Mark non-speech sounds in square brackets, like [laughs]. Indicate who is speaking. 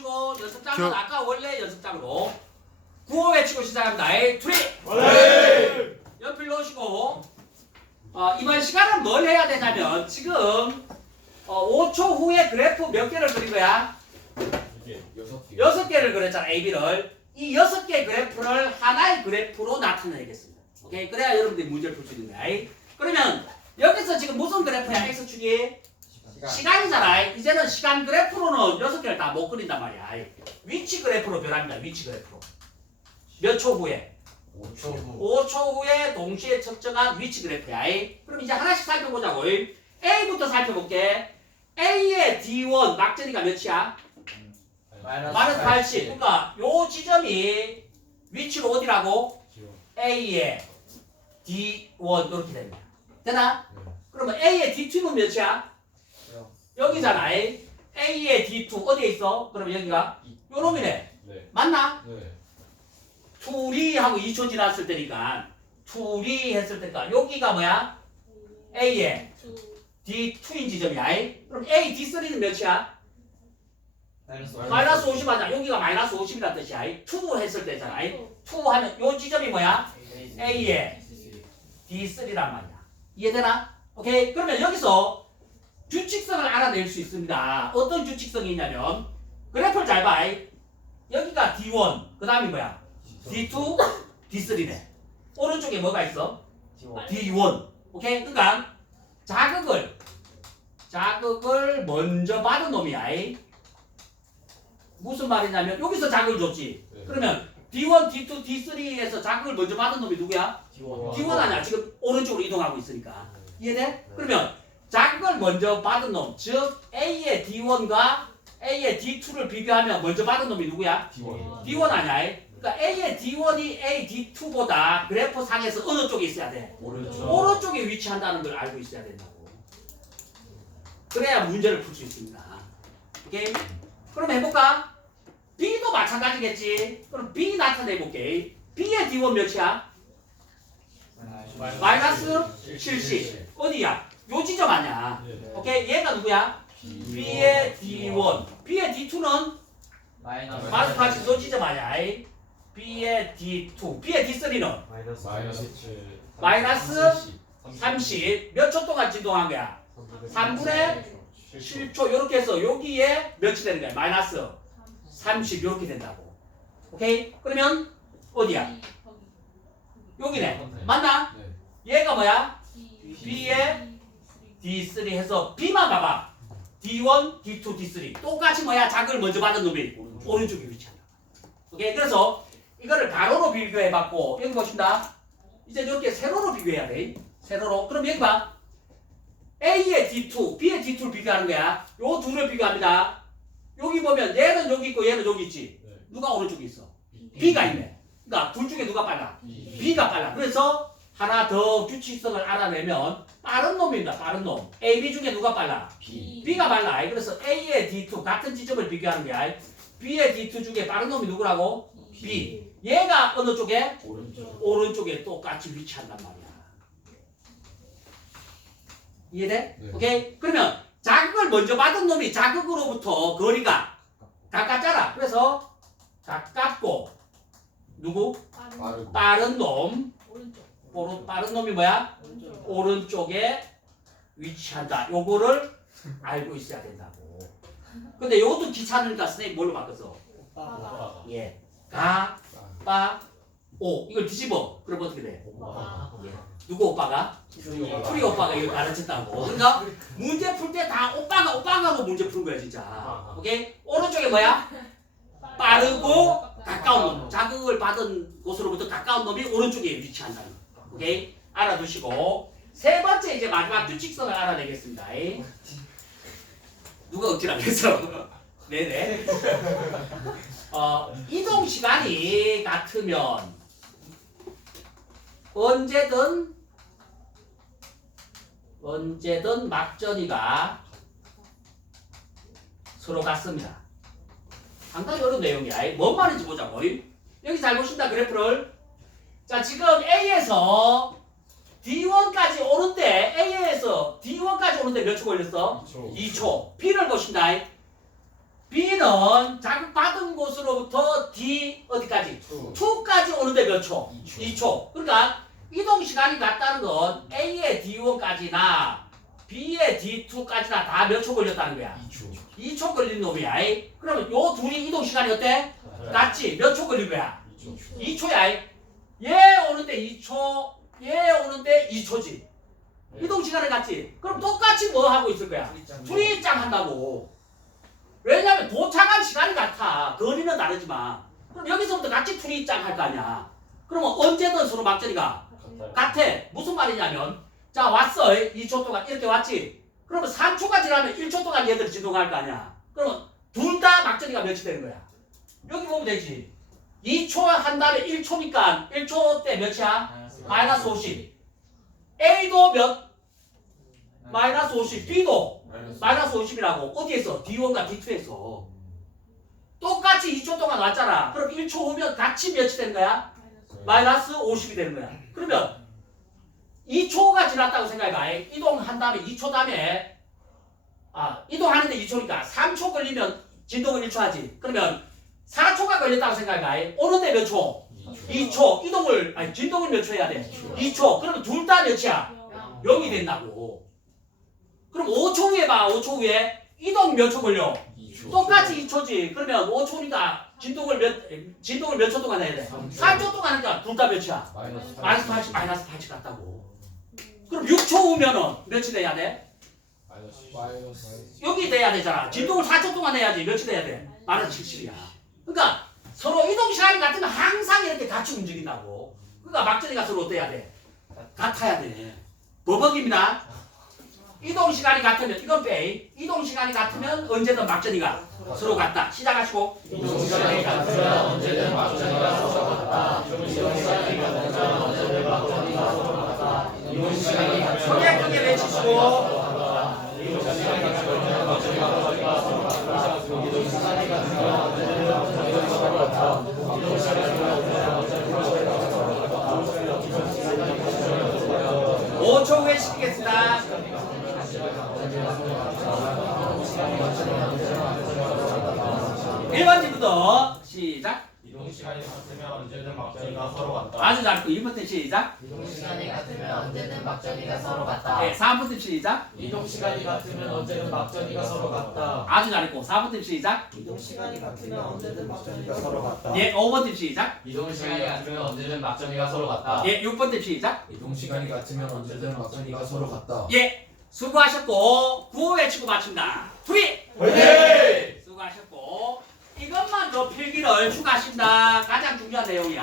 Speaker 1: 치고 연습장은
Speaker 2: 저-
Speaker 1: 아까 원래 연습장으로 구호 외치고 시작합니다. 에이, 트리
Speaker 3: 네.
Speaker 1: 연필 놓으시고 어, 이번 시간은 뭘 해야 되냐면 지금 어, 5초 후에 그래프 몇 개를 그린 거야?
Speaker 3: 이게 여섯 개.
Speaker 1: 여섯 개를 그렸잖아 AB를 이 여섯 개 그래프를 하나의 그래프로 나타내겠습니다. 오케이 그래야 여러분들이 문제를 풀 수 있는 거야. 그러면 여기서 지금 무슨 그래프야? x축이 시간이잖아. 이제는 시간 그래프로는 여섯 개를 다 못 그린단 말이야. 위치 그래프로 변합니다. 위치 그래프로. 몇 초 후에?
Speaker 3: 5초 후.
Speaker 1: 5초 후에 동시에 측정한 위치 그래프야. 그럼 이제 하나씩 살펴보자고. A부터 살펴볼게. A의 D1 막전이가 몇이야? 마이너스 80. 그러니까 요 지점이 위치로 어디라고? A의 D1 이렇게 됩니다. 되나? 그러면 A의 D2는 몇이야? 여기잖아. A. A의 D2 어디에 있어? 그러면 여기가 요 놈이네.
Speaker 3: 네.
Speaker 1: 맞나?
Speaker 3: 네.
Speaker 1: 투리 하고 2초 지났을 때니까 투리 했을 때니까 여기가 뭐야? A의 D2인 지점이야. 이. 그럼 A D3는 몇이야? 마이너스 50 하자. 여기가 마이너스 50이란 뜻이야. 이. 2 했을 때잖아. 이. 2 하면 요 지점이 뭐야? A의 D3란 말이야. 이해되나? 오케이. 그러면 여기서 규칙성을 알아낼 수 있습니다. 어떤 규칙성이 있냐면 그래프를 잘 봐. 이. 여기가 D1. 그 다음이 뭐야? D2, D3네. 오른쪽에 뭐가 있어? D1. 오케이? 그러니까 자극을 자극을 먼저 받은 놈이야. 이. 무슨 말이냐면 여기서 자극을 줬지.
Speaker 3: 네.
Speaker 1: 그러면 D1, D2, D3에서 자극을 먼저 받은 놈이 누구야? D1 아니야. 지금 오른쪽으로 이동하고 있으니까. 이해돼? 그러면 자극을 먼저 받은 놈, 즉 A의 D1과 A의 D2를 비교하면 먼저 받은 놈이 누구야?
Speaker 3: D1.
Speaker 1: D1 아니야. 그러니까 A의 D1이 A D2보다 그래프 상에서 어느 쪽에 있어야 돼?
Speaker 3: 오른쪽.
Speaker 1: 오른쪽에 위치한다는 걸 알고 있어야 된다고. 그래야 문제를 풀 수 있습니다. 오케이? 그럼 해볼까? B도 마찬가지겠지. 그럼 B 나타내 볼게. B의 D1 몇이야? 마이너스 70. 어디야? 요 지점 아니야.
Speaker 3: 네.
Speaker 1: 오케이? 얘가 누구야? B의 D1. B의 D2는 마이너스 80. 요 지점 아니야. 아이. B의 D2. B의 D3는
Speaker 3: 마이너스 7.
Speaker 1: 마이너스 30. 몇 초 동안 진동한 거야? 3분의 7초. 이렇게 해서 여기에 몇이 되는 거야? 마이너스 30. 이렇게 된다고. 오케이? 그러면 어디야? 여기네. 맞나?
Speaker 3: 네.
Speaker 1: 얘가 뭐야? B의 D3 해서 B만 봐봐. D1, D2, D3 똑같이 뭐야? 자극을 먼저 받은 놈이 오른쪽에 위치한다. 오케이 그래서 이거를 가로로 비교해봤고 여기 보신다. 이제 이렇게 세로로 비교해야 돼. 세로로. 그럼 여기 봐. A의 D2, B의 D2를 비교하는 거야. 요 둘을 비교합니다. 여기 보면 얘는 여기 있고 얘는 여기 있지.
Speaker 3: 네.
Speaker 1: 누가 오른쪽에 있어? B가 있네. 그러니까 둘 중에 누가 빨라? B가 빨라. 그래서 하나 더 규칙성을 알아내면 빠른 놈입니다. 빠른 놈. A, B 중에 누가 빨라?
Speaker 3: B.
Speaker 1: B가 빨라. 그래서 A의 D2 같은 지점을 비교하는 거야. B의 D2 중에 빠른 놈이 누구라고? B. 얘가 어느 쪽에?
Speaker 3: 오른쪽.
Speaker 1: 오른쪽에 똑같이 위치한단 말이야. 이해돼?
Speaker 3: 네.
Speaker 1: 오케이? 그러면 자극을 먼저 받은 놈이 자극으로부터 거리가 가깝잖아. 그래서 가깝고 누구?
Speaker 3: 빠르고.
Speaker 1: 빠른 놈. 오른, 빠른 놈이 뭐야? 오른쪽에 위치한다. 요거를 알고 있어야 된다고. 근데 요것도 귀찮으니까 선생님 뭘로 바꿨어?
Speaker 3: 오빠.
Speaker 1: 예. 가, 빠, 오. 이걸 뒤집어. 그럼 어떻게 돼?
Speaker 3: 오빠.
Speaker 1: 예. 누구 오빠가? 프리 오빠가 이걸 가르쳤다고. 그러니까 문제 풀 때 다 오빠가 오빠가 하고 문제 푸는 거야 진짜. 오케이? 오른쪽에 뭐야? 빠르고 가까운 놈. 자극을 받은 곳으로부터 가까운 놈이 오른쪽에 위치한다는 거. 오케이? 알아두시고 세 번째 이제 마지막 규칙성을 알아내겠습니다. 에이. 누가 그랬어? [laughs] 네네. 어, 이동 시간이 같으면 언제든 언제든 막전이가 서로 같습니다. 상당히 어려운 내용이야. 뭔 말인지 보자고. 여기 잘 보신다 그래프를. 자 지금 A에서 D1까지 오는데 A에서 D1까지 오는데 몇 초 걸렸어?
Speaker 3: 2초.
Speaker 1: 2초. B를 보신다. B는 자극받은 곳으로부터 D 어디까지?
Speaker 3: 투.
Speaker 1: 2까지 오는데 몇 초?
Speaker 3: 2초.
Speaker 1: 2초. 그러니까 이동 시간이 같다는 건 A의 D1까지나 B의 D2까지나 다 몇 초 걸렸다는 거야.
Speaker 3: 2초.
Speaker 1: 2초 걸린 놈이야. 이. 그러면 요 둘이 이동 시간이 어때? 같지? 몇 초 걸린 거야?
Speaker 3: 2초.
Speaker 1: 2초야. 얘 오는데 2초, 얘 오는데 2초지. 이동 시간이 같지? 그럼 똑같이 뭐 하고 있을 거야? 둘이 짱 한다고. 왜냐면 도착한 시간이 같아. 거리는 다르지만. 그럼 여기서부터 같이 둘이 짱할거 아니야. 그러면 언제든 서로 막전이가 같아. 무슨 말이냐면 자 왔어. 2초 동안 이렇게 왔지. 그러면 3초가 지나면 1초 동안 얘들 진동할 거 아니야. 그러면 둘 다 막전이가 몇이 되는 거야? 여기 보면 되지. 2초 한 다음에 1초니까 1초 때 몇이야? 마이너스 50. A도 몇? 마이너스 50. B도 마이너스 50이라고 어디에서? D1과 D2에서 똑같이 2초 동안 왔잖아. 그럼 1초 후면 같이 몇이 되는 거야? 마이너스 50이 되는 거야. 그러면 2초가 지났다고 생각해봐. 이동한 다음에 2초 다음에 아 이동하는데 2초니까 3초 걸리면 진동을 1초 하지. 그러면 4초가 걸렸다고 생각해봐. 오는데 몇 초? 2초. 이동을 아니 진동을 몇 초 해야 돼? 2초. 그러면 둘다 몇이야? 0 이 된다고. 그럼 5초 후에 봐. 5초 후에 이동 몇 초 걸려?
Speaker 3: 2초.
Speaker 1: 똑같이 2초지. 그러면 5초니까 진동을 몇 진동을 몇 초 동안 해야 돼? 3초 동안 하니까 둘 다 몇이야?
Speaker 3: 마이너스
Speaker 1: 마이너스 80, 마이너스 80 같다고. 그럼 6초 후면은 몇이 돼야 돼?
Speaker 3: 마이너스
Speaker 1: 여기 돼야 되잖아. 진동을 4초 동안 해야지 몇이 돼야 돼? 마이너스 70이야. 그러니까 서로 이동 시간이 같으면 항상 이렇게 같이 움직인다고. 그러니까 막전이가 서로 어때야 돼? 같아야 돼. 버벅입니다. 이동 시간이 같으면 이건 빼. 이동 시간이 같으면 언제든 막전이가 서로 같다. 시작하시고.
Speaker 3: 이동 시간이 같으면 언제든 막전이가 서로 같다. 이동 시간이 같으면 언제든 막전이가 서로 같다. 이동 시간이 같으면
Speaker 1: 크게 크게 외치시고.
Speaker 3: 이동 시간이 같으면 막전이가 서로 같다. 이동 시간이 같으면 언제든 막전이가 서로 같다. 이동 시간이 같으면 언제든 막전이가 서로 같다.
Speaker 1: 5초 후에 시키겠습니다. 일번 팀부터 시작.
Speaker 3: 이동 시간이 같으면 언제든 막전이가 서로 같다.
Speaker 1: 아주 잘했고 2번 팀 시작.
Speaker 2: 이동 시간이 같으면 언제든 막전이가 서로 같다.
Speaker 1: 네, 3번 팀 시작.
Speaker 3: 이동 시간이 같으면 언제든 막전이가 서로 같다.
Speaker 1: 아주 잘했고 4번 팀 시작.
Speaker 2: 이동 시간이 같으면 언제든 막전이가
Speaker 3: 서로 같다.
Speaker 1: 예, 5번 팀 시작.
Speaker 3: 이동 시간이 같으면 언제든 막전이가 서로 같다.
Speaker 1: 예, 6번 팀 시작.
Speaker 3: 이동 시간이 같으면 언제든 막전이가 서로 같다.
Speaker 1: 예, 수고하셨고 구호 외치고 마칩니다. 투리.
Speaker 3: 화이팅!
Speaker 1: 필기를 추가하신다. 가장 중요한 내용이야.